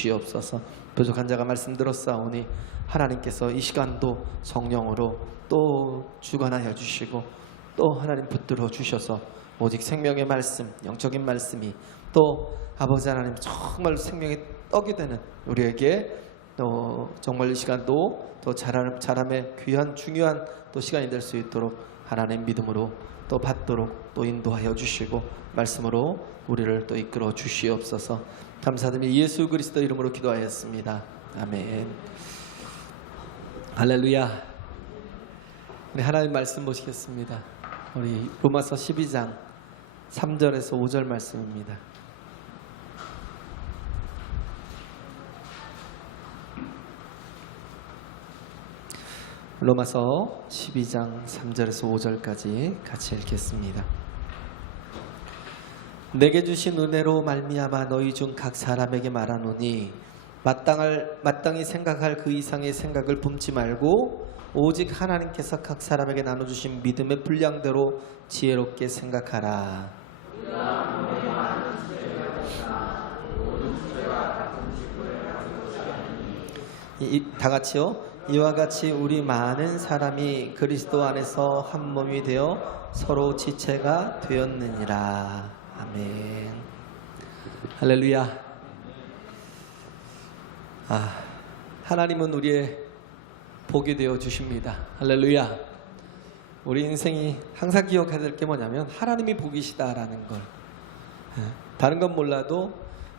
주시옵소서. 부족한 자가 말씀 들었사오니 하나님께서 이 시간도 성령으로 또 주관하여 주시고 또 하나님 붙들어 주셔서 오직 생명의 말씀, 영적인 말씀이 또 아버지 하나님 정말 생명의 떡이 되는 우리에게 또 정말 이 시간도 또 자람의 귀한 중요한 또 시간이 될 수 있도록 하나님 믿음으로 또 받도록 또 인도하여 주시고 말씀으로 우리를 또 이끌어 주시옵소서. 감사드리며 예수 그리스도 이름으로 기도하였습니다. 아멘. 할렐루야. 우리 하나님 말씀 보시겠습니다. 우리 로마서 12장 3절에서 5절 말씀입니다. 로마서 12장 3절에서 5절까지 같이 읽겠습니다. 내게 주신 은혜로 말미암아 너희 중 각 사람에게 말하노니 마땅히 생각할 그 이상의 생각을 품지 말고 오직 하나님께서 각 사람에게 나눠주신 믿음의 분량대로 지혜롭게 생각하라. 다 같이요. 이와 같이 우리 많은 사람이 그리스도 안에서 한 몸이 되어 서로 지체가 되었느니라. 아멘. 할렐루야. 하나님은 우리의 복이 되어 주십니다. 할렐루야. 우리 인생이 항상 기억해야 될 게 뭐냐면 하나님이 복이시다라는 걸. 다른 건 몰라도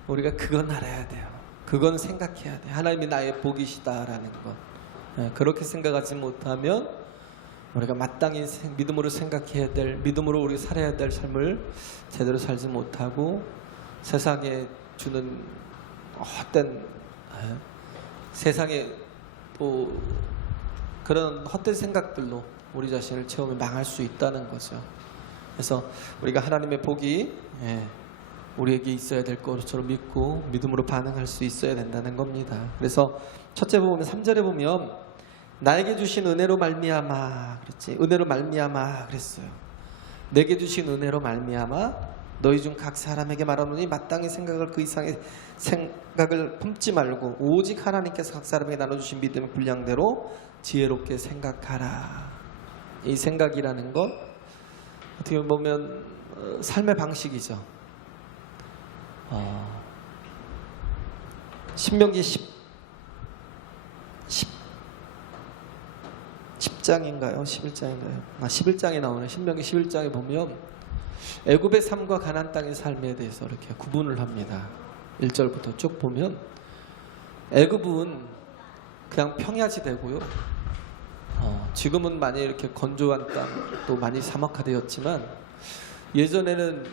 우리가 그건 알아야 돼요. 그건 생각해야 돼. 하나님이 나의 복이시다라는 것. 그렇게 생각하지 못하면 우리가 마땅히 믿음으로 생각해야 될, 믿음으로 우리가 살아야 될 삶을 제대로 살지 못하고 세상에 주는 헛된 세상에 또 그런 헛된 생각들로 우리 자신을 채우며 망할 수 있다는 거죠. 그래서 우리가 하나님의 복이 우리에게 있어야 될 것처럼 믿고 믿음으로 반응할 수 있어야 된다는 겁니다. 그래서 첫째 보면 3절에 보면 나에게 주신 은혜로 말미암아 그랬지. 은혜로 말미암아 그랬어요. 내게 주신 은혜로 말미암아 너희 중 각 사람에게 말하노니 마땅히 생각을 그 이상의 생각을 품지 말고 오직 하나님께서 각 사람에게 나눠주신 믿음의 분량대로 지혜롭게 생각하라. 이 생각이라는 것 어떻게 보면 삶의 방식이죠. 신명기 10장인가요? 11장인가요? 11장에 나오는 신명기 11장에 보면 애굽의 삶과 가나안 땅의 삶에 대해서 이렇게 구분을 합니다. 1절부터 쭉 보면 애굽은 그냥 평야지대고요. 지금은 많이 이렇게 건조한 땅, 또 많이 사막화되었지만 예전에는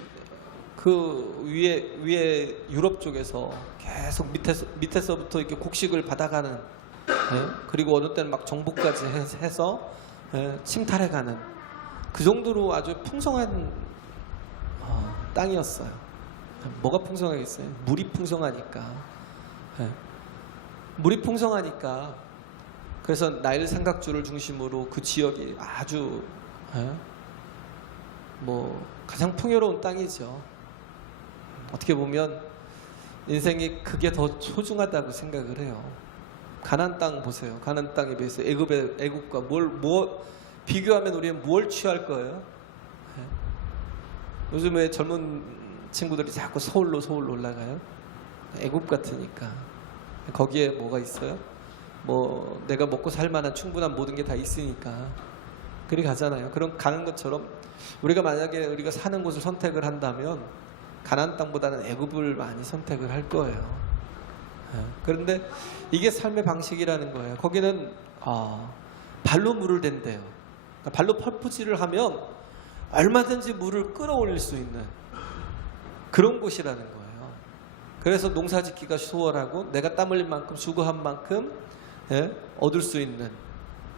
그 위에 유럽 쪽에서 계속 밑에서부터 이렇게 곡식을 받아가는, 그리고 어느 때는 막 정복까지 해서 침탈해가는 그 정도로 아주 풍성한 땅이었어요. 뭐가 풍성하겠어요? 물이 풍성하니까. 물이 풍성하니까 그래서 나일 삼각주를 중심으로 그 지역이 아주 가장 풍요로운 땅이죠. 어떻게 보면 인생이 그게 더 소중하다고 생각을 해요. 가나안 땅 보세요. 가나안 땅에 비해서 애굽과 비교하면 우리는 뭘 취할 거예요? 요즘에 젊은 친구들이 자꾸 서울로 올라가요. 애굽 같으니까. 거기에 뭐가 있어요? 내가 먹고 살 만한 충분한 모든 게 다 있으니까 그리 가잖아요. 그럼 가는 것처럼 우리가 만약에 우리가 사는 곳을 선택을 한다면 가나안 땅보다는 애굽을 많이 선택을 할 거예요. 그런데 이게 삶의 방식이라는 거예요. 거기는 발로 물을 댄대요. 그러니까 발로 펄푸질을 하면 얼마든지 물을 끌어올릴 수 있는 그런 곳이라는 거예요. 그래서 농사 짓기가 수월하고 내가 땀 흘린 만큼 수고한 만큼 얻을 수 있는,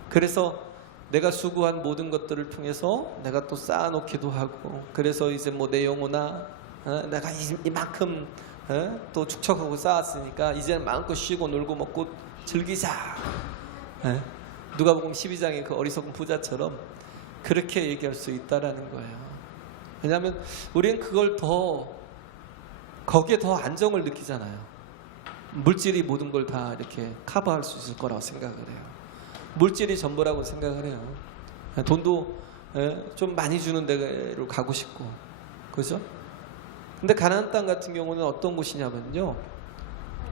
그래서 내가 수고한 모든 것들을 통해서 내가 또 쌓아놓기도 하고, 그래서 이제 내 영혼아 내가 이만큼 또 축적하고 쌓았으니까 이제는 마음껏 쉬고 놀고 먹고 즐기자. 누가복음 12장의 그 어리석은 부자처럼 그렇게 얘기할 수 있다라는 거예요. 왜냐하면 우리는 거기에 더 안정을 느끼잖아요. 물질이 모든 걸 다 이렇게 커버할 수 있을 거라고 생각을 해요. 물질이 전부라고 생각을 해요. 돈도 좀 많이 주는 데로 가고 싶고, 그죠? 근데 가나안 땅 같은 경우는 어떤 곳이냐면요,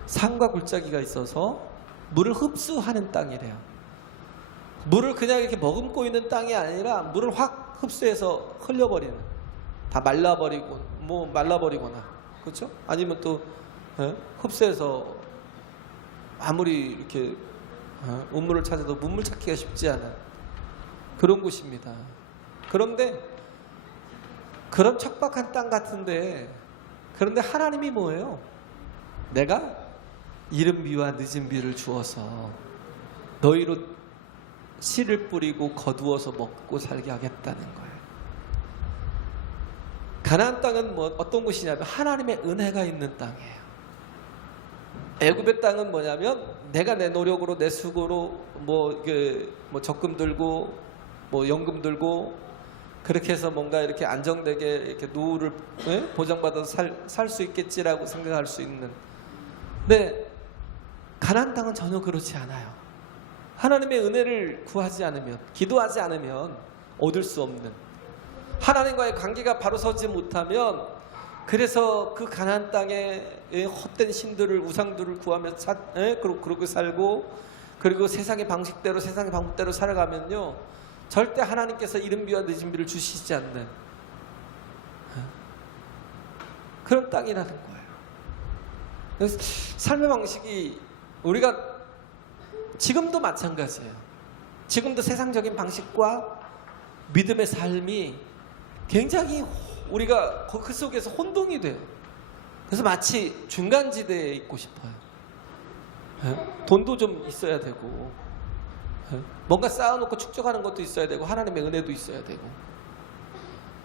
산과 골짜기가 있어서 물을 흡수하는 땅이래요. 물을 그냥 이렇게 머금고 있는 땅이 아니라 물을 확 흡수해서 흘려버리는, 다 말라버리고 뭐 말라버리거나, 그렇죠? 아니면 또 흡수해서 아무리 이렇게 우물을 찾아도 문물 찾기가 쉽지 않은 그런 곳입니다. 그런데 그런 척박한 땅 같은데, 그런데 하나님이 뭐예요? 내가 이른 비와 늦은 비를 주어서 너희로 씨를 뿌리고 거두어서 먹고 살게 하겠다는 거예요. 가나안 땅은 뭐 어떤 곳이냐면 하나님의 은혜가 있는 땅이에요. 애굽의 땅은 뭐냐면 내가 내 노력으로 내 수고로 뭐 적금 들고 뭐 연금 들고 그렇게 해서 뭔가 이렇게 안정되게 이렇게 노후를 보장받아서 살 수 있겠지라고 생각할 수 있는. 근데 가나안 땅은 전혀 그렇지 않아요. 하나님의 은혜를 구하지 않으면, 기도하지 않으면 얻을 수 없는, 하나님과의 관계가 바로 서지 못하면, 그래서 그 가나안 땅에 헛된 신들을, 우상들을 구하며 그러고 살고, 그리고 세상의 방식대로, 세상의 방법대로 살아가면요, 절대 하나님께서 이른 비와 늦은 비를 주시지 않는 그런 땅이라는 거예요. 그래서 삶의 방식이, 우리가 지금도 마찬가지예요. 지금도 세상적인 방식과 믿음의 삶이 굉장히 우리가 그 속에서 혼동이 돼요. 그래서 마치 중간지대에 있고 싶어요. 돈도 좀 있어야 되고, 뭔가 쌓아놓고 축적하는 것도 있어야 되고, 하나님의 은혜도 있어야 되고.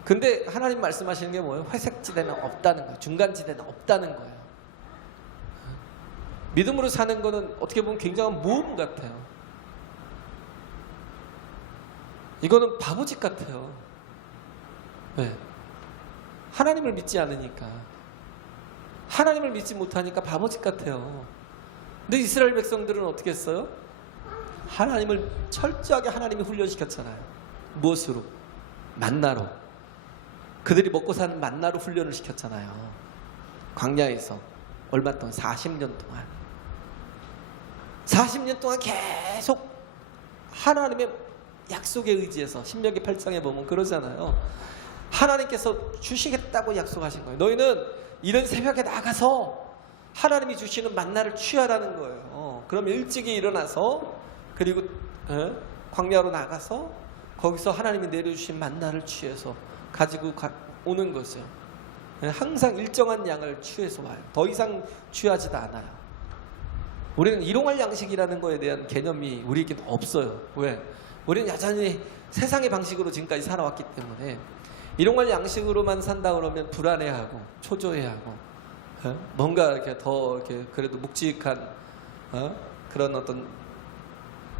근데 하나님 말씀하시는 게 뭐예요? 회색지대는 없다는 거예요. 중간지대는 없다는 거예요. 믿음으로 사는 거는 어떻게 보면 굉장한 모험 같아요. 이거는 바보짓 같아요. 왜? 하나님을 믿지 않으니까. 하나님을 믿지 못하니까 바보짓 같아요. 근데 이스라엘 백성들은 어떻게 했어요? 하나님을 철저하게 하나님이 훈련시켰잖아요. 무엇으로? 만나로. 그들이 먹고 사는 만나로 훈련을 시켰잖아요. 광야에서 얼마 동안? 40년 동안. 40년 동안 계속 하나님의 약속에 의지해서, 신명기 8장에 보면 그러잖아요. 하나님께서 주시겠다고 약속하신 거예요. 너희는 이른 새벽에 나가서 하나님이 주시는 만나를 취하라는 거예요. 그럼 일찍이 일어나서, 그리고 광야로 나가서 거기서 하나님이 내려주신 만나를 취해서 가지고 오는 거죠. 항상 일정한 양을 취해서 와요. 더 이상 취하지도 않아요. 우리는 일용할 양식이라는 거에 대한 개념이 우리에게는 없어요. 왜? 우리는 여전히 세상의 방식으로 지금까지 살아왔기 때문에 일용할 양식으로만 산다 그러면 불안해하고 초조해하고, 뭔가 이렇게 더 이렇게 그래도 묵직한 그런 어떤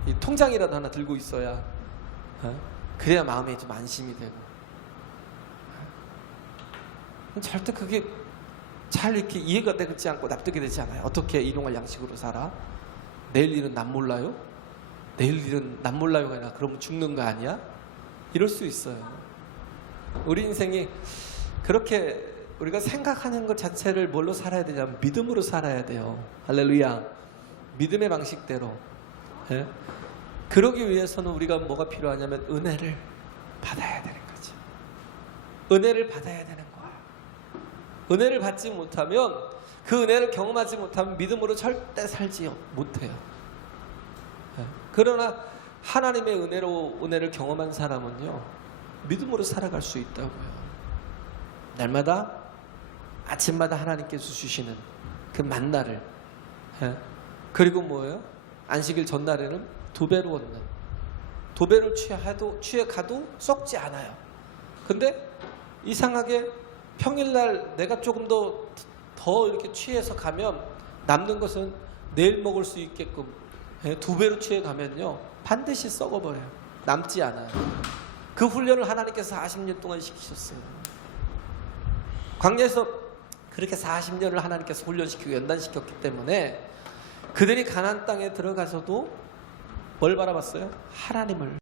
이 통장이라도 하나 들고 있어야 그래야 마음에 좀 안심이 되고. 절대 그게 잘 이렇게 이해가 되지 않고 납득이 되지 않아요. 어떻게 일용할 양식으로 살아? 내일 일은 남 몰라요? 내일 일은 남 몰라요가 아니라 그러면 죽는 거 아니야? 이럴 수 있어요. 우리 인생이 그렇게 우리가 생각하는 것 자체를 뭘로 살아야 되냐면 믿음으로 살아야 돼요. 할렐루야. 믿음의 방식대로. 그러기 위해서는 우리가 뭐가 필요하냐면 은혜를 받아야 되는 거죠. 은혜를 받아야 되는 거예요. 은혜를 받지 못하면, 그 은혜를 경험하지 못하면 믿음으로 절대 살지 못해요. 그러나 하나님의 은혜를 경험한 사람은요, 믿음으로 살아갈 수 있다고요. 날마다 아침마다 하나님께서 주시는 그 만나를, 그리고 뭐예요? 안식일 전날에는 2배로 얻는, 2배를 취해가도 썩지 않아요. 근데 이상하게 평일날 내가 조금 더 이렇게 취해서 가면 남는 것은 내일 먹을 수 있게끔 2배로 취해 가면요, 반드시 썩어버려요. 남지 않아요. 그 훈련을 하나님께서 40년 동안 시키셨어요. 광야에서 그렇게 40년을 하나님께서 훈련시키고 연단시켰기 때문에 그들이 가나안 땅에 들어가서도 뭘 바라봤어요? 하나님을.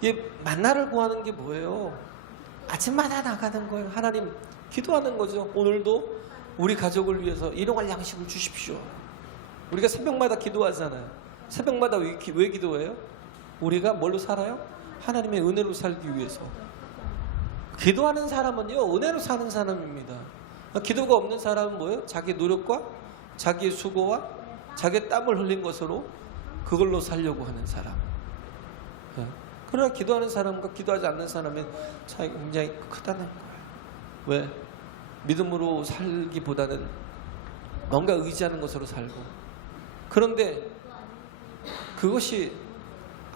이게 만나를 구하는 게 뭐예요? 아침마다 나가는 거예요. 하나님 기도하는 거죠. 오늘도 우리 가족을 위해서 일용할 양식을 주십시오. 우리가 새벽마다 기도하잖아요. 새벽마다 왜 기도해요? 우리가 뭘로 살아요? 하나님의 은혜로 살기 위해서. 기도하는 사람은요, 은혜로 사는 사람입니다. 기도가 없는 사람은 뭐예요? 자기 노력과 자기의 수고와 자기의 땀을 흘린 것으로 그걸로 살려고 하는 사람. 그러나 기도하는 사람과 기도하지 않는 사람의 차이가 굉장히 크다는 거예요. 왜? 믿음으로 살기보다는 뭔가 의지하는 것으로 살고. 그런데 그것이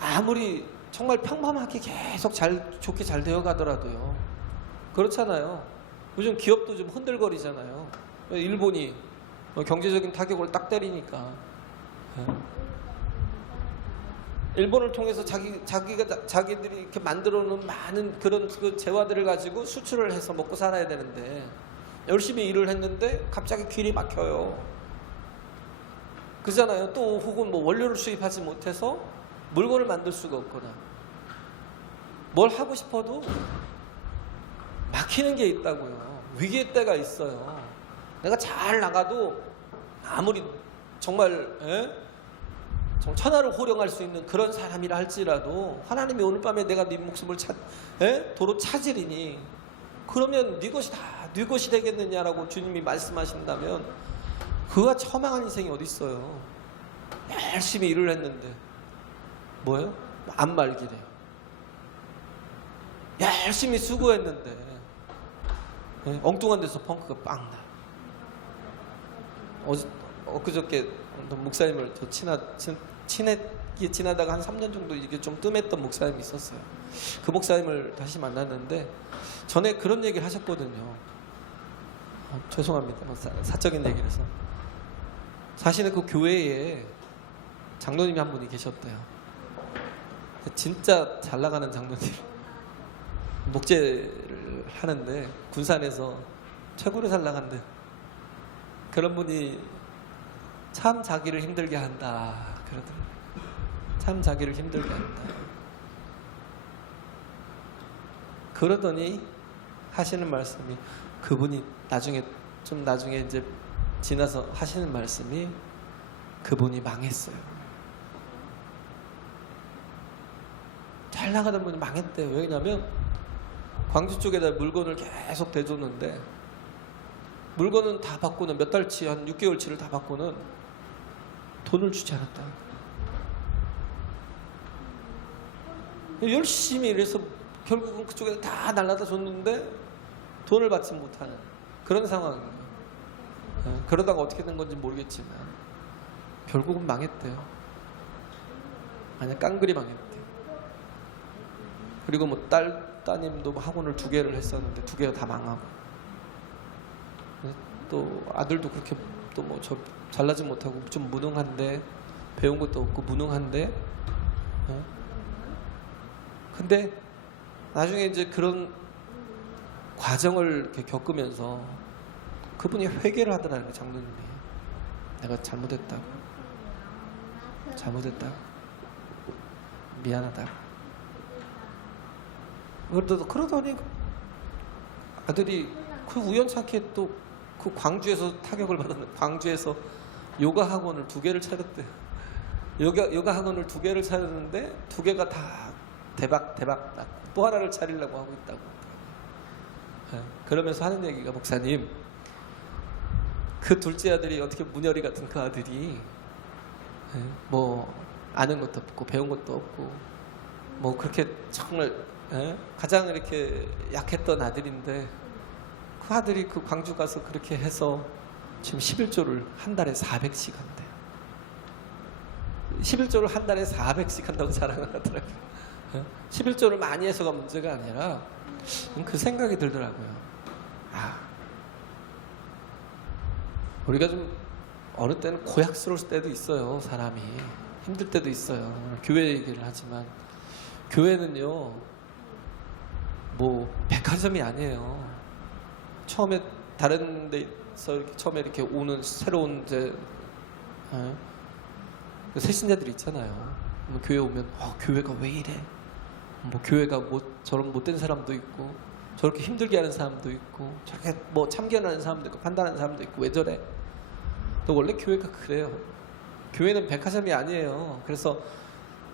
아무리 정말 평범하게 계속 좋게 잘 되어 가더라도요. 그렇잖아요. 요즘 기업도 좀 흔들거리잖아요. 일본이 경제적인 타격을 딱 때리니까. 일본을 통해서 자기들이 이렇게 만들어 놓은 많은 그런 그 재화들을 가지고 수출을 해서 먹고 살아야 되는데 열심히 일을 했는데 갑자기 길이 막혀요. 그잖아요. 또 혹은 뭐 원료를 수입하지 못해서 물건을 만들 수가 없거나 뭘 하고 싶어도 막히는 게 있다고요. 위기의 때가 있어요. 내가 잘 나가도 아무리 정말 천하를 호령할 수 있는 그런 사람이라 할지라도 하나님이 오늘 밤에 내가 네 목숨을 도로 찾으리니 그러면 네 것이 다 네 것이 되겠느냐라고 주님이 말씀하신다면 그와 처망한 인생이 어디 있어요. 열심히 일을 했는데 뭐예요? 안 말기래요. 열심히 수고했는데 엉뚱한 데서 펑크가 빵 나. 엊그저께 목사님을 지나다가 한 3년 정도 이게 좀 뜸했던 목사님이 있었어요. 그 목사님을 다시 만났는데 전에 그런 얘기를 하셨거든요. 죄송합니다. 사적인 얘기를 해서. 자신의 그 교회에 장로님이 한 분이 계셨대요. 진짜 잘 나가는 장로님. 목재를 하는데 군산에서 최고로 잘 나간대. 그런 분이 참 자기를 힘들게 한다 그러더라고요. 참 자기를 힘들게 한다. 그러더니 하시는 말씀이 그분이 나중에 이제 지나서 하시는 말씀이 그분이 망했어요. 잘 나가던 분이 망했대요. 왜냐면 광주 쪽에다 물건을 계속 대줬는데 물건은 다 받고는 몇 달치 한 6개월치를 다 받고는 돈을 주지 않았다. 열심히 일해서 결국은 그쪽에 다 날라다 줬는데 돈을 받지 못하는 그런 상황이에요. 그러다가 어떻게 된 건지 모르겠지만 결국은 망했대요. 아니 깡그리 망했대요. 그리고 뭐 따님도 학원을 2개를 했었는데 2개가 다 망하고 또 아들도 그렇게 또 뭐 잘나지 못하고 좀 무능한데 배운 것도 없고 무능한데 근데 나중에 이제 그런 과정을 이렇게 겪으면서 그분이 회개를 하더라고요. 장로님이 내가 잘못했다고 미안하다고 그러더니 아들이 그 우연찮게 또 그 광주에서 타격을 받았는데 광주에서 요가 학원을 2개를 차렸대요. 요가 학원을 2개를 차렸는데 2개가 다 대박 났고 또 하나를 차리려고 하고 있다고. 그러면서 하는 얘기가 목사님 그 둘째 아들이 어떻게 문열이 같은 그 아들이 뭐 아는 것도 없고 배운 것도 없고 뭐 그렇게 정말 가장 이렇게 약했던 아들인데 그 아들이 그 광주 가서 그렇게 해서 지금 11조를 한 달에 400씩 한대요. 11조를 한 달에 400씩 한다고 자랑을 하더라고요. 11조를 많이 해서가 문제가 아니라 그 생각이 들더라고요. 우리가 좀 어느 때는 고약스러울 때도 있어요. 사람이 힘들 때도 있어요. 교회 얘기를 하지만 교회는요 뭐 백화점이 아니에요. 처음에 다른 데 이렇게 처음에 이렇게 오는 새로운 이제 그 새신자들이 있잖아요. 뭐 교회 오면 교회가 왜 이래? 뭐 교회가 뭐 저런 못된 사람도 있고 저렇게 힘들게 하는 사람도 있고 저렇게 뭐 참견하는 사람도 있고 판단하는 사람도 있고 왜 저래? 또 원래 교회가 그래요. 교회는 백화점이 아니에요. 그래서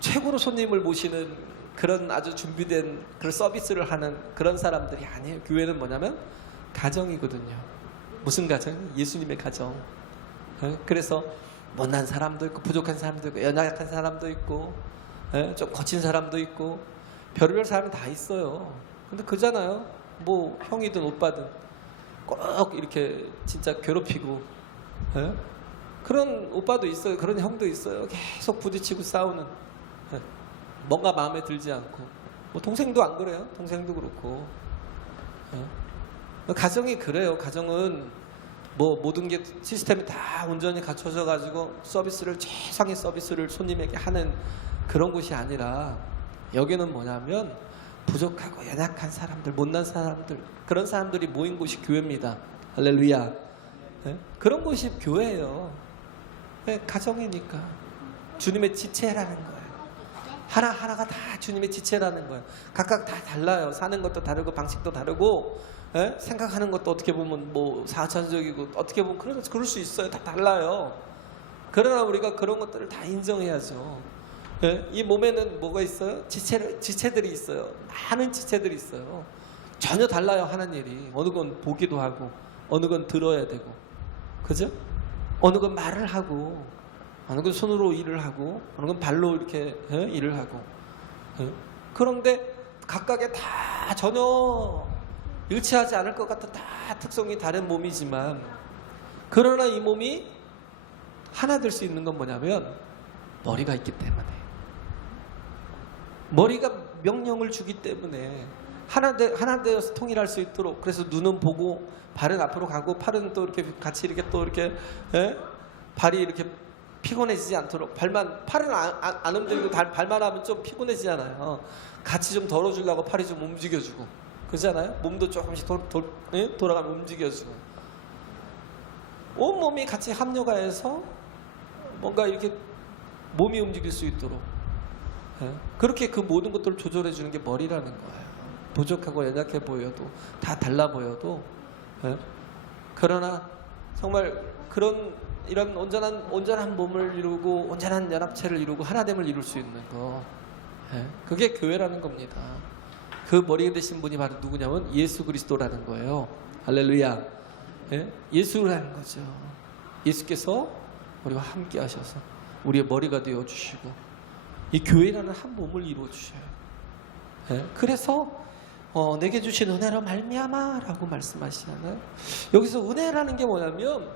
최고로 손님을 모시는 그런 아주 준비된 그런 서비스를 하는 그런 사람들이 아니에요. 교회는 뭐냐면 가정이거든요. 무슨 가정? 예수님의 가정. 그래서 못난 사람도 있고 부족한 사람도 있고 연약한 사람도 있고 좀 거친 사람도 있고 별의별 사람이 다 있어요. 근데 그잖아요. 뭐 형이든 오빠든 꼭 이렇게 진짜 괴롭히고 그런 오빠도 있어요. 그런 형도 있어요. 계속 부딪히고 싸우는 뭔가 마음에 들지 않고 뭐 동생도 안 그래요. 동생도 그렇고 가정이 그래요. 가정은 뭐 모든 게 시스템이 다 온전히 갖춰져 가지고 서비스를 최상의 서비스를 손님에게 하는 그런 곳이 아니라 여기는 뭐냐면 부족하고 연약한 사람들, 못난 사람들 그런 사람들이 모인 곳이 교회입니다. 할렐루야. 그런 곳이 교회예요. 가정이니까 주님의 지체라는 거예요. 하나하나가 다 주님의 지체라는 거예요. 각각 다 달라요. 사는 것도 다르고 방식도 다르고 생각하는 것도 어떻게 보면 뭐 사천적이고 어떻게 보면 그럴 수 있어요. 다 달라요. 그러나 우리가 그런 것들을 다 인정해야죠. 이 몸에는 뭐가 있어요? 지체들이 있어요. 많은 지체들이 있어요. 전혀 달라요. 하는 일이. 어느 건 보기도 하고 어느 건 들어야 되고 그죠? 어느 건 말을 하고 어느 건 손으로 일을 하고 어느 건 발로 이렇게 일을 하고 그런데 각각의 다 전혀 일치하지 않을 것 같은 다 특성이 다른 몸이지만 그러나 이 몸이 하나 될 수 있는 건 뭐냐면 머리가 있기 때문에 머리가 명령을 주기 때문에 하나 되어서 통일할 수 있도록 그래서 눈은 보고 발은 앞으로 가고 팔은 또 이렇게 같이 이렇게 또 이렇게 발이 이렇게 피곤해지지 않도록 팔은 안 움직이고 발만 하면 좀 피곤해지잖아요. 같이 좀 덜어주려고 팔이 좀 움직여주고 그러잖아요. 몸도 조금씩 돌아가면 움직여주고 온몸이 같이 합력하여서 뭔가 이렇게 몸이 움직일 수 있도록 그렇게 그 모든 것들을 조절해 주는 게 머리라는 거예요. 부족하고 연약해 보여도 다 달라 보여도 그러나 정말 이런 온전한 몸을 이루고 온전한 연합체를 이루고 하나됨을 이룰 수 있는 거 그게 교회라는 겁니다. 그 머리가 되신 분이 바로 누구냐면 예수 그리스도라는 거예요. 할렐루야. 예수라는 거죠. 예수께서 우리와 함께 하셔서 우리의 머리가 되어 주시고 이 교회라는 한 몸을 이루어 주셔요. 그래서 내게 주신 은혜로 말미암아라고 말씀하시잖아요. 여기서 은혜라는 게 뭐냐면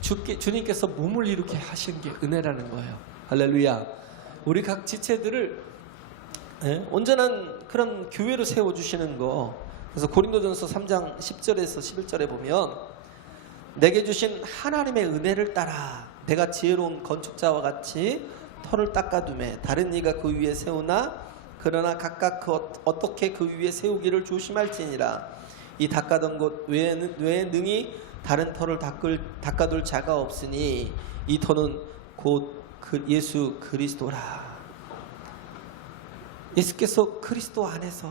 주님께서 몸을 이렇게 하신 게 은혜라는 거예요. 할렐루야. 우리 각 지체들을 온전한 그런 교회로 세워주시는 거. 그래서 고린도전서 3장 10절에서 11절에 보면 내게 주신 하나님의 은혜를 따라 내가 지혜로운 건축자와 같이 터를 닦아두매 다른 이가 그 위에 세우나 그러나 각각 어떻게 그 위에 세우기를 조심할지니라. 이 닦아둔 것 외에 능히 다른 터를 닦아둘 자가 없으니 이 터는 곧 예수 그리스도라. 예수께서 그리스도 안에서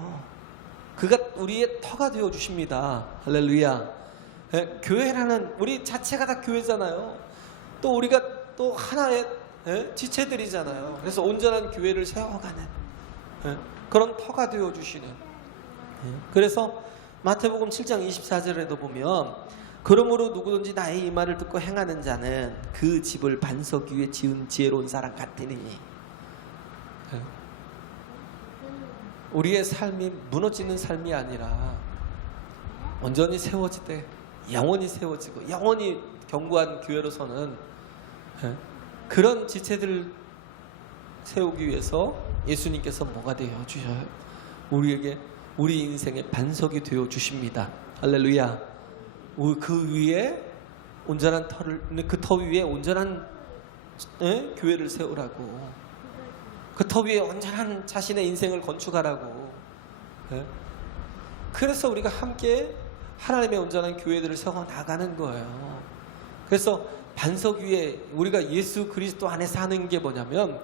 그가 우리의 터가 되어 주십니다. 할렐루야. 교회라는 우리 자체가 다 교회잖아요. 또 우리가 또 하나의 지체들이잖아요. 그래서 온전한 교회를 세워가는 그런 터가 되어 주시는. 그래서 마태복음 7장 24절에도 보면 그러므로 누구든지 나의 이 말을 듣고 행하는 자는 그 집을 반석 위에 지은 지혜로운 사람 같으니. 우리의 삶이 무너지는 삶이 아니라 온전히 세워지되 영원히 세워지고 영원히 견고한 교회로서는 그런 지체들을 세우기 위해서 예수님께서 뭐가 되어 주셔요? 우리에게 우리 인생의 반석이 되어 주십니다. 할렐루야. 그 위에 온전한 그 터 위에 온전한 교회를 세우라고. 그 터 위에 온전한 자신의 인생을 건축하라고. 그래서 우리가 함께 하나님의 온전한 교회들을 세워 나가는 거예요. 그래서 반석 위에 우리가 예수 그리스도 안에 사는 게 뭐냐면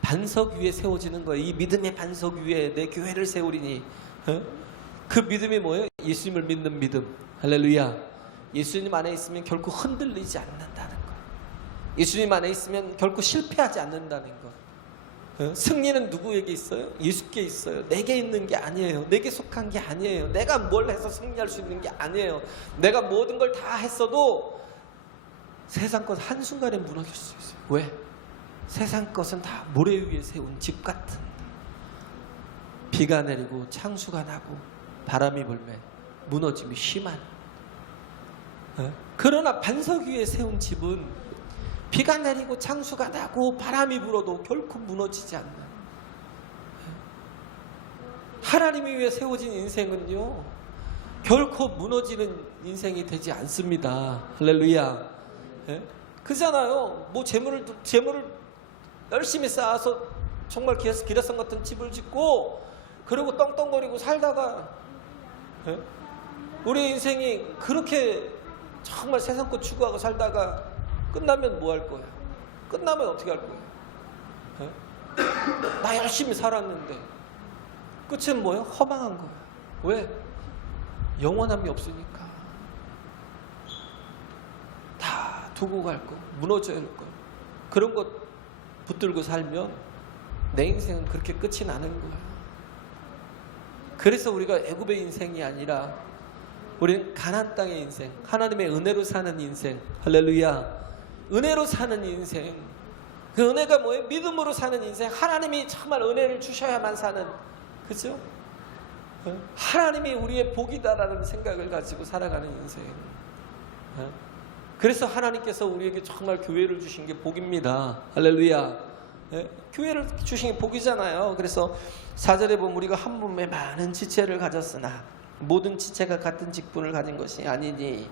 반석 위에 세워지는 거예요. 이 믿음의 반석 위에 내 교회를 세우리니. 그 믿음이 뭐예요? 예수님을 믿는 믿음. 할렐루야. 예수님 안에 있으면 결코 흔들리지 않는다는 거. 예수님 안에 있으면 결코 실패하지 않는다는 거. 승리는 누구에게 있어요? 예수께 있어요. 내게 있는 게 아니에요. 내게 속한 게 아니에요. 내가 뭘 해서 승리할 수 있는 게 아니에요. 내가 모든 걸 다 했어도 세상 것 한순간에 무너질 수 있어요. 왜? 세상 것은 다 모래 위에 세운 집 같은, 비가 내리고 창수가 나고 바람이 불면 무너짐이 심한. 그러나 반석 위에 세운 집은 비가 내리고 창수가 나고 바람이 불어도 결코 무너지지 않는, 하나님 위에 세워진 인생은요 결코 무너지는 인생이 되지 않습니다. 할렐루야. 그잖아요. 뭐 재물을 열심히 쌓아서 정말 기라성 같은 집을 짓고 그리고 떵떵거리고 살다가 우리 인생이 그렇게 정말 세상 것 추구하고 살다가 끝나면 뭐 할 거야? 끝나면 어떻게 할 거야? 나 열심히 살았는데 끝은 뭐예요? 허망한 거야. 왜? 영원함이 없으니까. 다 두고 갈 거, 무너져야 할 거. 그런 것 붙들고 살면 내 인생은 그렇게 끝이 나는 거야. 그래서 우리가 애굽의 인생이 아니라 우리는 가나안 땅의 인생, 하나님의 은혜로 사는 인생. 할렐루야. 은혜로 사는 인생. 그 은혜가 뭐예요? 믿음으로 사는 인생. 하나님이 정말 은혜를 주셔야만 사는, 그죠? 하나님이 우리의 복이다라는 생각을 가지고 살아가는 인생. 그래서 하나님께서 우리에게 정말 교회를 주신 게 복입니다. 할렐루야. 교회를 주신 게 복이잖아요. 그래서 4절에 보면 우리가 한 몸에 많은 지체를 가졌으나 모든 지체가 같은 직분을 가진 것이 아니니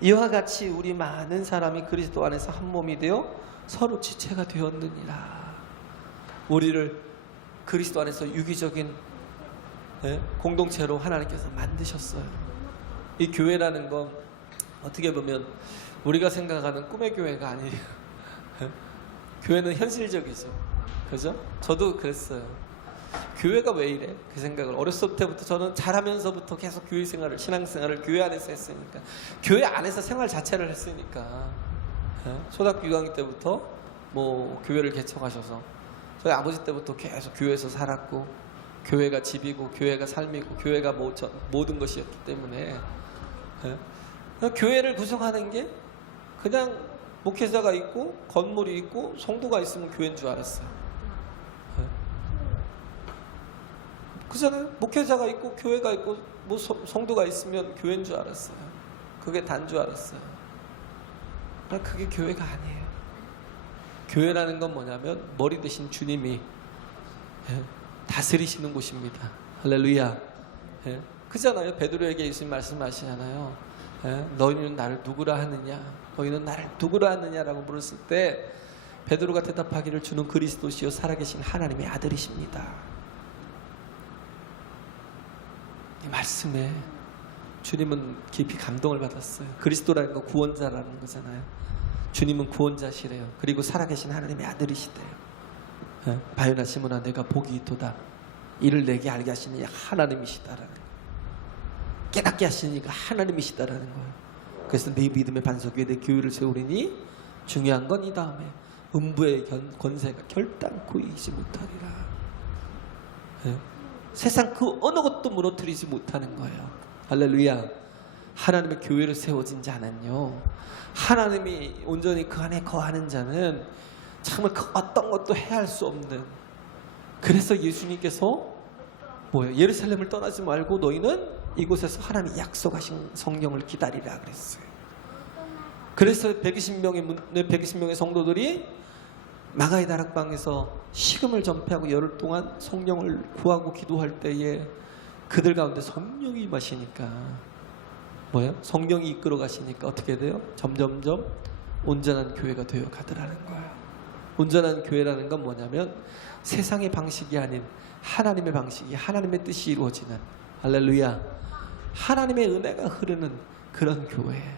이와 같이 우리 많은 사람이 그리스도 안에서 한 몸이 되어 서로 지체가 되었느니라. 우리를 그리스도 안에서 유기적인 공동체로 하나님께서 만드셨어요. 이 교회라는 건 어떻게 보면 우리가 생각하는 꿈의 교회가 아니에요. 교회는 현실적이죠. 그죠? 저도 그랬어요. 교회가 왜 이래? 그 생각을 어렸을 때부터 저는 자라면서부터 계속 교회 생활을, 신앙생활을 교회 안에서 했으니까, 교회 안에서 생활 자체를 했으니까. 초등학교 6학년 때부터 뭐 교회를 개척하셔서 저희 아버지 때부터 계속 교회에서 살았고, 교회가 집이고 교회가 삶이고 교회가 모든 것이었기 때문에 교회를 구성하는 게 그냥 목회자가 있고 건물이 있고 성도가 있으면 교회인 줄 알았어요. 그잖아요. 목회자가 있고 교회가 있고 뭐 성도가 있으면 교회인 줄 알았어요. 그게 단 줄 알았어요. 그게 교회가 아니에요. 교회라는 건 뭐냐면 머리 대신 주님이 다스리시는 곳입니다. 할렐루야. 그잖아요. 베드로에게 예수님 말씀하시잖아요. 너희는 나를 누구라 하느냐? 너희는 나를 누구라 하느냐라고 물었을 때 베드로가 대답하기를 주는 그리스도시요 살아계신 하나님의 아들이십니다. 이 말씀에 주님은 깊이 감동을 받았어요. 그리스도라는 건 구원자라는 거잖아요. 주님은 구원자시래요. 그리고 살아계신 하나님의 아들이시대요. 바요나 시몬아 내가 복이 있도다. 이를 내게 알게 하시니 하나님이시다라는 거예요. 깨닫게 하시니까 하나님이시다라는 거예요. 그래서 네 믿음의 반석 위에 내 교회를 세우리니 중요한 건 이 다음에 음부의 권세가 결단코 이기지 못하리라. 세상 그 어느 것도 무너뜨리지 못하는 거예요. 할렐루야. 하나님의 교회를 세워진 자는요, 하나님이 온전히 그 안에 거하는 자는 정말 그 어떤 것도 해할 수 없는. 그래서 예수님께서 뭐예요? 예루살렘을 떠나지 말고 너희는 이곳에서 하나님이 약속하신 성령을 기다리라 그랬어요. 그래서 120명의 성도들이 마가의 다락방에서 식음을 전폐하고 열흘 동안 성령을 구하고 기도할 때에 그들 가운데 성령이 임하시니까 뭐예요? 성령이 이끌어 가시니까 어떻게 돼요? 점점점 온전한 교회가 되어 가더라는 거예요. 온전한 교회라는 건 뭐냐면 세상의 방식이 아닌 하나님의 방식이, 하나님의 뜻이 이루어지는, 할렐루야, 하나님의 은혜가 흐르는 그런 교회예요.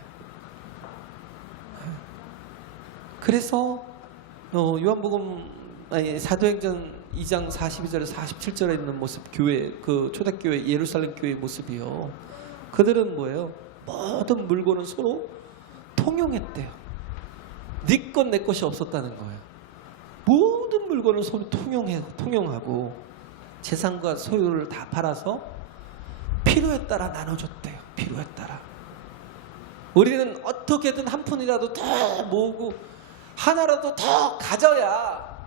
그래서 사도행전 2장 42절에 47절에 있는 모습, 교회, 그 초대교회 예루살렘 교회의 모습이요. 그들은 뭐예요? 모든 물건은 서로 통용했대요. 네 것 내 것이 없었다는 거예요. 모든 물건을 서로 통용하고 재산과 소유를 다 팔아서 필요에 따라 나눠줬대요. 필요에 따라. 우리는 어떻게든 한 푼이라도 더 모으고 하나라도 더 가져야,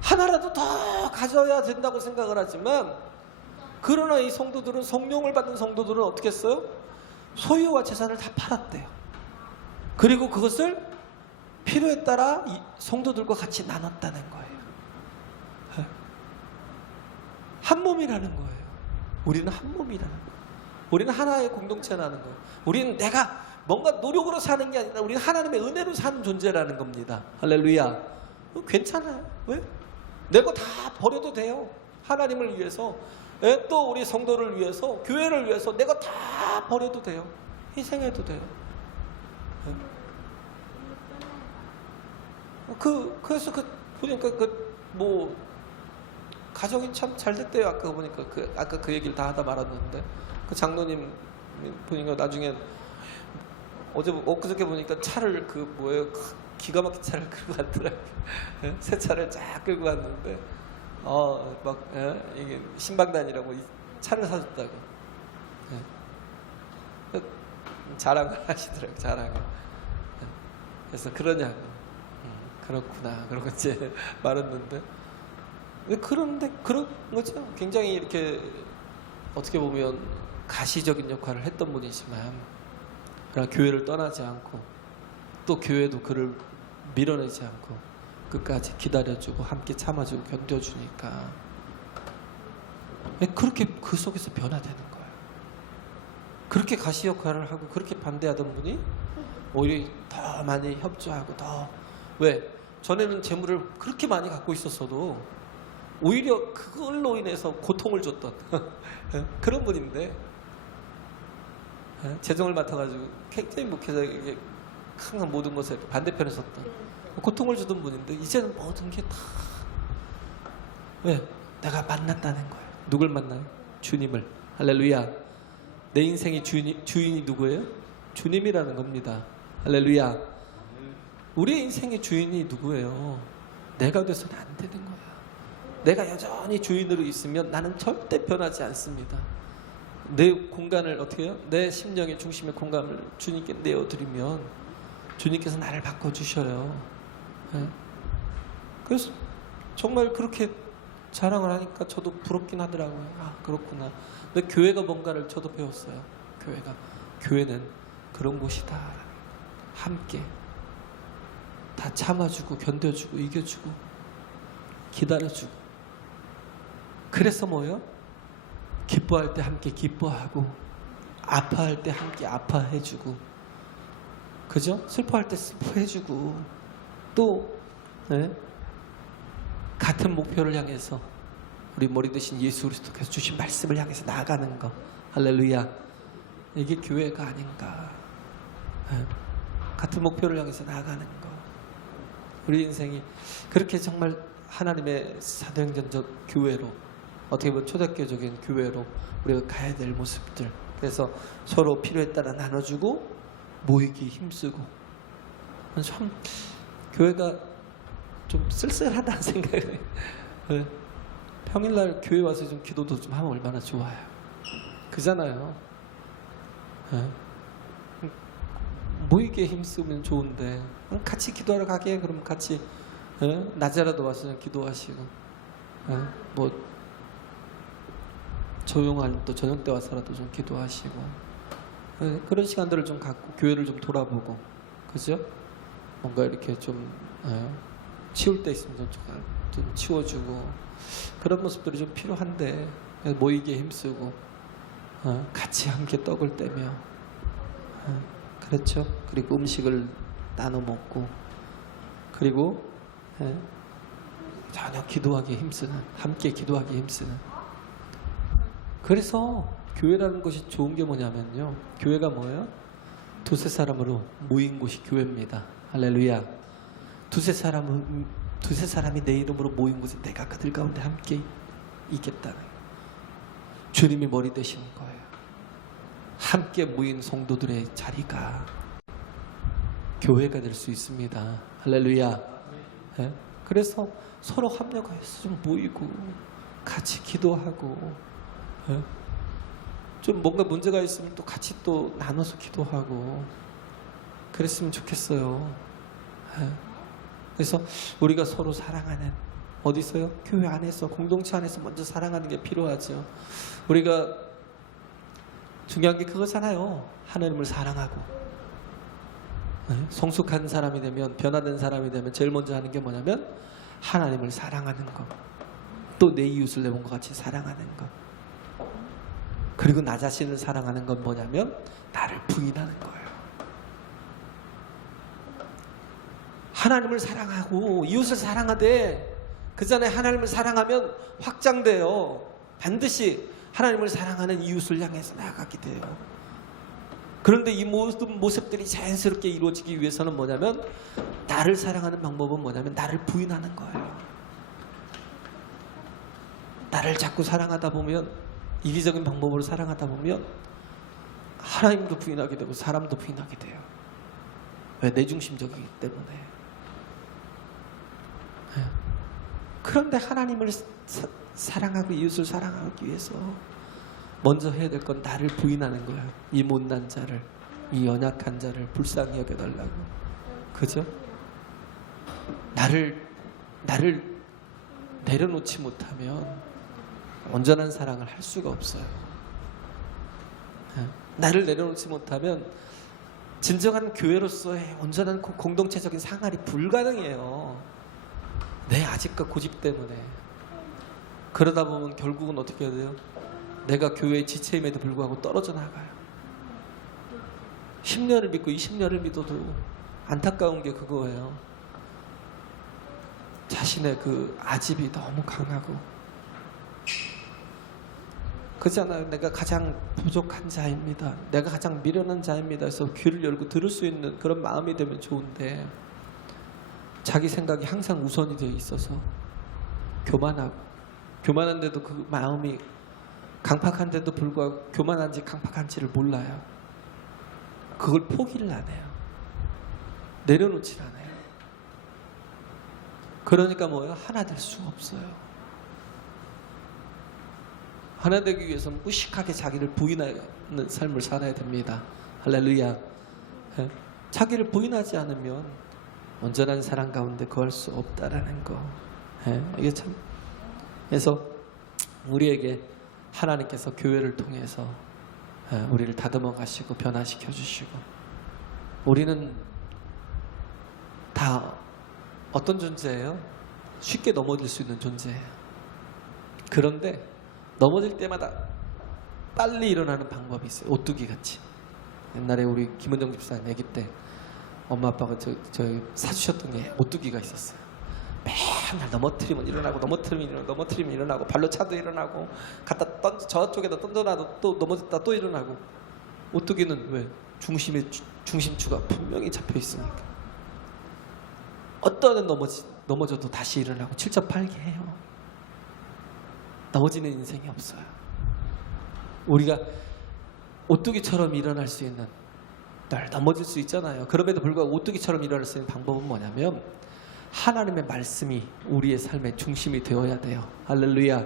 하나라도 더 가져야 된다고 생각을 하지만, 그러나 이 성도들은, 성령을 받은 성도들은 어떻게 했어요? 소유와 재산을 다 팔았대요. 그리고 그것을 필요에 따라 이 성도들과 같이 나눴다는 거예요. 한 몸이라는 거예요. 우리는 한 몸이라는 거예요. 우리는 하나의 공동체라는 거예요. 우리는 내가 뭔가 노력으로 사는 게 아니라 우리는 하나님의 은혜로 사는 존재라는 겁니다. 할렐루야. 괜찮아요. 왜? 내 거 다 버려도 돼요. 하나님을 위해서. 또 우리 성도를 위해서, 교회를 위해서 내 거 다 버려도 돼요. 희생해도 돼요. 그래서 보니까 가정이 참 잘 됐대요. 아까 보니까 아까 그 얘기를 다 하다 말았는데, 그 장로님 보니까 나중에 엊그저께 보니까 차를 기가 막힌 차를 끌고 왔더라고요. 새 차를 쫙 끌고 왔는데 이게 신방단이라고 차를 사줬다고 자랑을 하시더라고요. 자랑을. 그래서 그러냐고. 그렇구나. 그러고 이제 말았는데, 그런데 그런 거죠. 굉장히 이렇게 어떻게 보면 가시적인 역할을 했던 분이지만, 그러나 교회를 떠나지 않고 또 교회도 그를 밀어내지 않고 끝까지 기다려주고 함께 참아주고 견뎌주니까 그렇게 그 속에서 변화되는 거예요. 그렇게 가시 역할을 하고 그렇게 반대하던 분이 오히려 더 많이 협조하고 왜? 전에는 재물을 그렇게 많이 갖고 있었어도 오히려 그걸로 인해서 고통을 줬던 그런 분인데, 재정을 맡아가지고 굉장히 목회자 항상 모든 것에 반대편에 섰던, 고통을 주던 분인데 이제는 모든 게 다 왜? 내가 만났다는 거예요. 누굴 만나요? 주님을. 할렐루야. 내 인생의 주인이 누구예요? 주님이라는 겁니다. 할렐루야. 우리의 인생의 주인이 누구예요? 내가 돼서는 안 되는 거야. 내가 여전히 주인으로 있으면 나는 절대 변하지 않습니다. 내 공간을 어떻게 해요? 내 심령의 중심의 공간을 주님께 내어드리면 주님께서 나를 바꿔주셔요. 그래서 정말 그렇게 자랑을 하니까 저도 부럽긴 하더라고요. 그렇구나. 근데 교회가 뭔가를 저도 배웠어요. 교회는 그런 곳이다. 함께 다 참아주고 견뎌주고 이겨주고 기다려주고, 그래서 뭐예요? 기뻐할 때 함께 기뻐하고, 아파할 때 함께 아파해주고, 그죠? 슬퍼할 때 슬퍼해주고, 또 같은 목표를 향해서 우리 머리 대신 예수 그리스도께서 주신 말씀을 향해서 나아가는 거. 할렐루야. 이게 교회가 아닌가. 같은 목표를 향해서 나아가는 거. 우리 인생이 그렇게 정말 하나님의 사도행전적 교회로, 어떻게 보면 초대교적인 교회로 우리가 가야 될 모습들. 그래서 서로 필요에 따라 나눠주고 모이기 힘쓰고. 참 교회가 좀 쓸쓸하다는 생각을 해요. 평일날 교회 와서 좀 기도도 좀 하면 얼마나 좋아요. 그잖아요. 모이기에 힘쓰면 좋은데, 같이 기도하러 가게 그러면 같이 낮에라도 와서 기도하시고, 조용한 또 저녁 때 와서라도 좀 기도하시고, 그런 시간들을 좀 갖고 교회를 좀 돌아보고, 그죠? 뭔가 이렇게 좀 치울 때 있으면 좀 치워주고, 그런 모습들이 좀 필요한데, 모이기에 힘쓰고 같이 함께 떡을 떼며, 그렇죠? 그리고 음식을 나눠 먹고, 그리고 전혀 기도하기에 힘쓰는, 함께 기도하기에 힘쓰는 그래서 교회라는 것이 좋은 게 뭐냐면요, 교회가 뭐예요? 두세 사람으로 모인 곳이 교회입니다. 할렐루야. 두세 사람이 내 이름으로 모인 곳에 내가 그들 가운데 함께 있겠다는, 주님이 머리 되시는 거예요. 함께 모인 성도들의 자리가 교회가 될 수 있습니다. 할렐루야. 네? 그래서 서로 합력해서 좀 모이고 같이 기도하고, 네? 좀 뭔가 문제가 있으면 또 같이 또 나눠서 기도하고 그랬으면 좋겠어요. 네? 그래서 우리가 서로 사랑하는, 어디 있어요? 교회 안에서, 공동체 안에서 먼저 사랑하는 게 필요하죠. 우리가 중요한 게 그거잖아요. 하나님을 사랑하고, 네? 성숙한 사람이 되면, 변화된 사람이 되면 제일 먼저 하는 게 뭐냐면 하나님을 사랑하는 것, 또 내 이웃을 내 몸과 같이 사랑하는 것, 그리고 나 자신을 사랑하는 건 뭐냐면 나를 부인하는 거예요. 하나님을 사랑하고 이웃을 사랑하되 그 전에 하나님을 사랑하면 확장돼요. 반드시 하나님을 사랑하는 이웃을 향해서 나아가게 돼요. 그런데 이 모든 모습들이 자연스럽게 이루어지기 위해서는 뭐냐면, 나를 사랑하는 방법은 뭐냐면 나를 부인하는 거예요. 나를 자꾸 사랑하다 보면, 이기적인 방법으로 사랑하다 보면 하나님도 부인하게 되고 사람도 부인하게 돼요. 왜? 내중심적이기 때문에. 그런데 하나님을 사랑하고 이웃을 사랑하기 위해서 먼저 해야 될 건 나를 부인하는 거야. 이 못난 자를, 이 연약한 자를 불쌍히 여겨달라고. 그죠? 나를 내려놓지 못하면 온전한 사랑을 할 수가 없어요. 나를 내려놓지 못하면 진정한 교회로서의 온전한 공동체적인 생활이 불가능해요. 내 아집과 고집 때문에. 그러다 보면 결국은 어떻게 해야 돼요? 내가 교회의 지체임에도 불구하고 떨어져 나가요. 10년을 믿고 20년을 믿어도 안타까운 게 그거예요. 자신의 그 아집이 너무 강하고, 그렇잖아요. 내가 가장 부족한 자입니다, 내가 가장 미련한 자입니다 해서 귀를 열고 들을 수 있는 그런 마음이 되면 좋은데, 자기 생각이 항상 우선이 되어 있어서 교만한데도 그 마음이 강팍한데도 불구하고 교만한지 강팍한지를 몰라요. 그걸 포기를 안 해요. 내려놓질 않아요. 그러니까 뭐예요? 하나 될 수가 없어요. 하나 되기 위해서는 무식하게 자기를 부인하는 삶을 살아야 됩니다. 할렐루야. 자기를 부인하지 않으면 온전한 사랑 가운데 거할 수 없다라는 거. 이게 참, 그래서 우리에게 하나님께서 교회를 통해서 우리를 다듬어 가시고 변화시켜 주시고, 우리는 다 어떤 존재예요? 쉽게 넘어질 수 있는 존재예요. 그런데 넘어질 때마다 빨리 일어나는 방법이 있어요. 오뚜기 같이. 옛날에 우리 김은정 집사님 아기 때 엄마 아빠가 저 사주셨던 게 오뚜기가 있었어요. 맨날 넘어뜨리면 일어나고, 넘어뜨리면 일어나고, 발로 차도 일어나고, 갖다 저쪽에다 던져놔도 또 넘어졌다 또 일어나고. 오뚜기는 왜? 중심추가 분명히 잡혀 있으니까. 어떤 애는 넘어져도 다시 일어나고 칠첩팔게 해요. 넘어지는 인생이 없어요. 우리가 오뚜기처럼 일어날 수 있는, 늘 넘어질 수 있잖아요. 그럼에도 불구하고 오뚜기처럼 일어날 수 있는 방법은 뭐냐면 하나님의 말씀이 우리의 삶의 중심이 되어야 돼요. 할렐루야.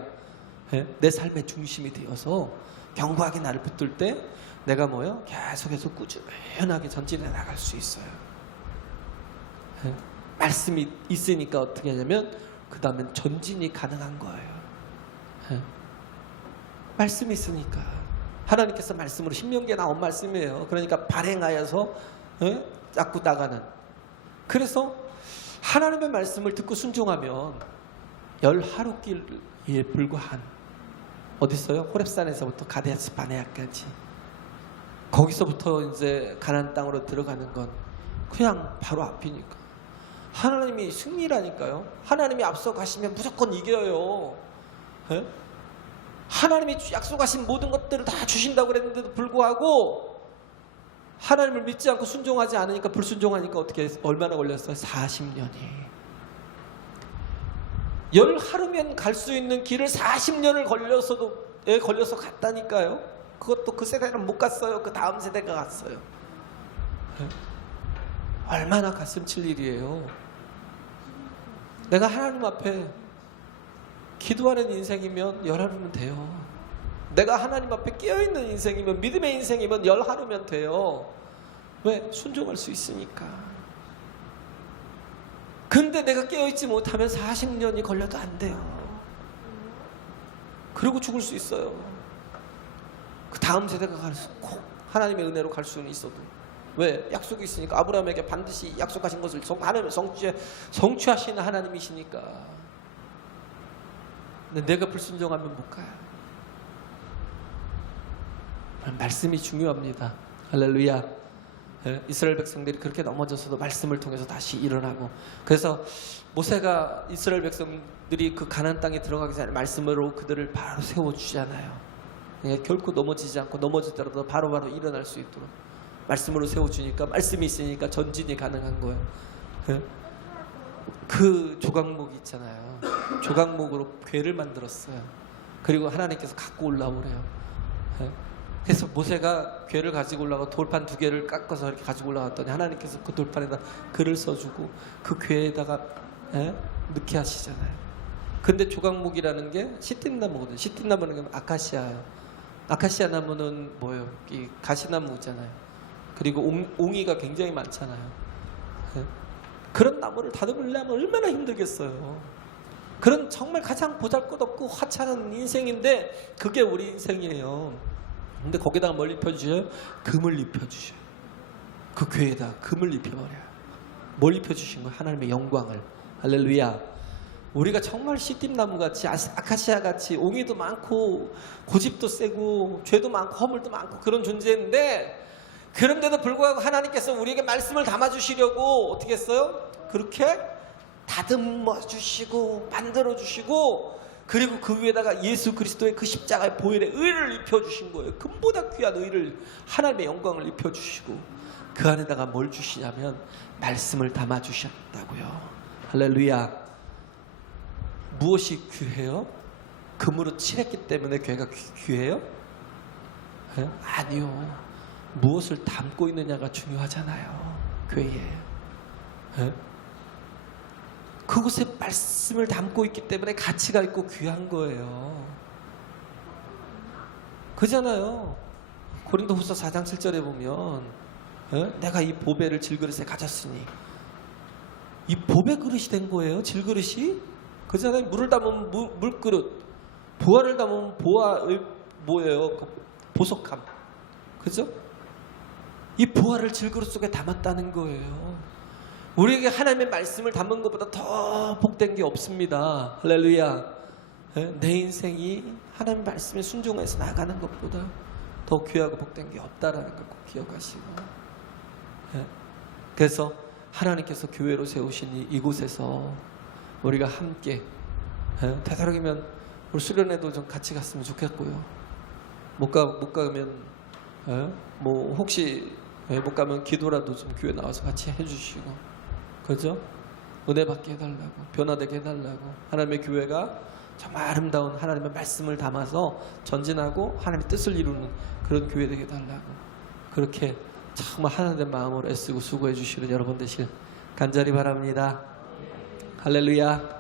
내 삶의 중심이 되어서 견고하게 나를 붙들 때 내가 뭐요? 계속해서 꾸준하게 전진해 나갈 수 있어요. 말씀이 있으니까 어떻게 하냐면 그 다음엔 전진이 가능한 거예요. 말씀이 있으니까. 하나님께서 말씀으로 신명기에 나온 말씀이에요. 그러니까 발행하여서 자꾸 나가는. 그래서 하나님의 말씀을 듣고 순종하면 10하루길에 불과한, 어디 있어요? 호렙산에서부터 가데스 바네아까지, 거기서부터 이제 가나안 땅으로 들어가는 건 그냥 바로 앞이니까. 하나님이 승리라니까요. 하나님이 앞서 가시면 무조건 이겨요. 하나님이 약속하신 모든 것들을 다 주신다고 그랬는데도 불구하고 하나님을 믿지 않고 순종하지 않으니까, 불순종하니까 어떻게 얼마나 걸렸어요? 40년이. 열 하루면 갈 수 있는 길을 40년을 걸려서 갔다니까요. 그것도 그 세대는 못 갔어요. 그 다음 세대가 갔어요. 얼마나 가슴 칠 일이에요. 내가 하나님 앞에 기도하는 인생이면 열 하루면 돼요. 내가 하나님 앞에 깨어있는 인생이면, 믿음의 인생이면 열 하루면 돼요. 왜? 순종할 수 있으니까. 근데 내가 깨어있지 못하면 40년이 걸려도 안 돼요. 그러고 죽을 수 있어요. 그 다음 세대가 꼭 하나님의 은혜로 갈 수는 있어도. 왜? 약속이 있으니까. 아브라함에게 반드시 약속하신 것을 하나님의 성취하시는 하나님이시니까. 근데 내가 불순종하면 못 가요. 말씀이 중요합니다. 할렐루야. 이스라엘 백성들이 그렇게 넘어져서도 말씀을 통해서 다시 일어나고, 그래서 모세가 이스라엘 백성들이 그 가나안 땅에 들어가기 전에 말씀으로 그들을 바로 세워주잖아요. 그러니까 결코 넘어지지 않고, 넘어지더라도 바로바로 일어날 수 있도록 말씀으로 세워주니까, 말씀이 있으니까 전진이 가능한 거예요. 그 조각목이 있잖아요. 조각목으로 궤를 만들었어요. 그리고 하나님께서 갖고 올라오래요. 그래서 모세가 궤를 가지고 올라가 돌판 2개를 깎아서 이렇게 가지고 올라갔더니 하나님께서 그 돌판에다 글을 써주고 그 궤에다가 넣게 하시잖아요. 근데 조각목이라는 게 시띠나무거든요. 시띠나무는 아카시아예요. 아카시아 나무는 뭐예요? 이 가시나무잖아요. 그리고 옹이가 굉장히 많잖아요. 그런 나무를 다듬으려면 얼마나 힘들겠어요. 그런 정말 가장 보잘것없고 화창한 인생인데 그게 우리 인생이에요. 근데 거기다가 뭘 입혀주셔요? 금을 입혀주셔요. 그 궤에다 금을 입혀버려요. 뭘 입혀주신 거예요? 하나님의 영광을. 할렐루야. 우리가 정말 시띠나무같이, 아카시아같이 옹이도 많고 고집도 세고 죄도 많고 허물도 많고 그런 존재인데, 그런데도 불구하고 하나님께서 우리에게 말씀을 담아주시려고 어떻게 했어요? 그렇게 다듬어 주시고 만들어 주시고, 그리고 그 위에다가 예수 그리스도의 그 십자가의 보혈의 의를 입혀주신 거예요. 금보다 귀한 의를, 하나님의 영광을 입혀주시고, 그 안에다가 뭘 주시냐면 말씀을 담아주셨다고요. 할렐루야. 무엇이 귀해요? 금으로 칠했기 때문에 궤가 귀해요? 아니요. 무엇을 담고 있느냐가 중요하잖아요. 궤에. 그곳에 말씀을 담고 있기 때문에 가치가 있고 귀한 거예요. 그잖아요. 고린도후서 4장 7절에 보면 내가 이 보배를 질그릇에 가졌으니, 이 보배 그릇이 된 거예요. 질그릇이. 그잖아요. 물을 담으면 물그릇, 보화를 담으면 보화의 뭐예요? 그 보석함. 그죠? 이 보화를 질그릇 속에 담았다는 거예요. 우리에게 하나님의 말씀을 담은 것보다 더 복된 게 없습니다. 할렐루야. 내 인생이 하나님의 말씀에 순종해서 나가는 것보다 더 귀하고 복된 게 없다라는 걸 꼭 기억하시고, 그래서 하나님께서 교회로 세우신 이곳에서 우리가 함께, 되도록이면 우리 수련회도 좀 같이 갔으면 좋겠고요. 못 가면 뭐 혹시 못 가면 기도라도 좀 교회 나와서 같이 해주시고, 그죠? 은혜 받게 해달라고, 변화되게 해달라고, 하나님의 교회가 정말 아름다운 하나님의 말씀을 담아서 전진하고 하나님의 뜻을 이루는 그런 교회 되게 해달라고, 그렇게 정말 하나님의 마음으로 애쓰고 수고해 주시는 여러분 되실 간절히 바랍니다. 할렐루야.